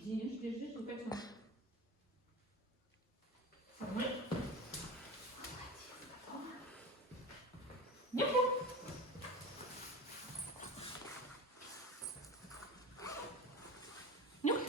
жди, как он. Самый. Нет. Нет.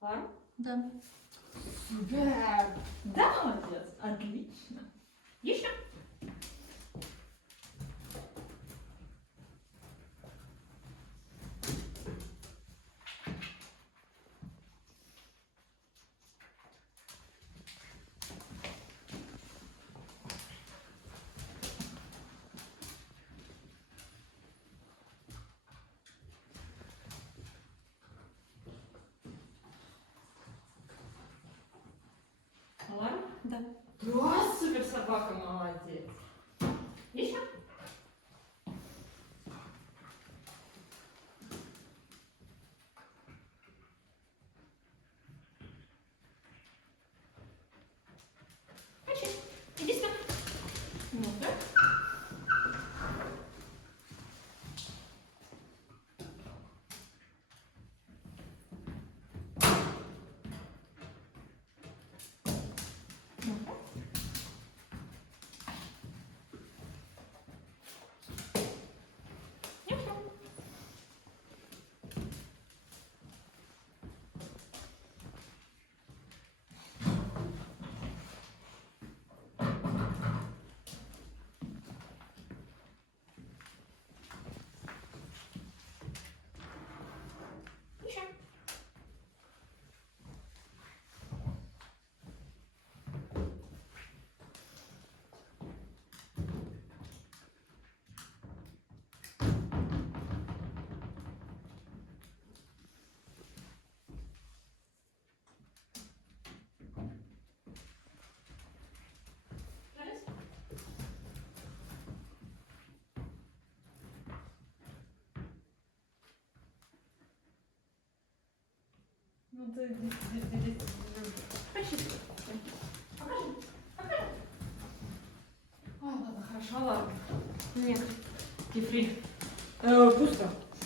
Пару? Да. Супер! Да, молодец! Отлично! Еще? Ладно? Да. Да, супер собака, молодец. Еще? Хочу. Иди сюда. Ну-ка. Ну-ка. Нюхай. Еще. Раз. Ну ты почти. Покажи. Покажи. Ой, ладно, хорошо, ладно. Нет. Кефри. Пусто.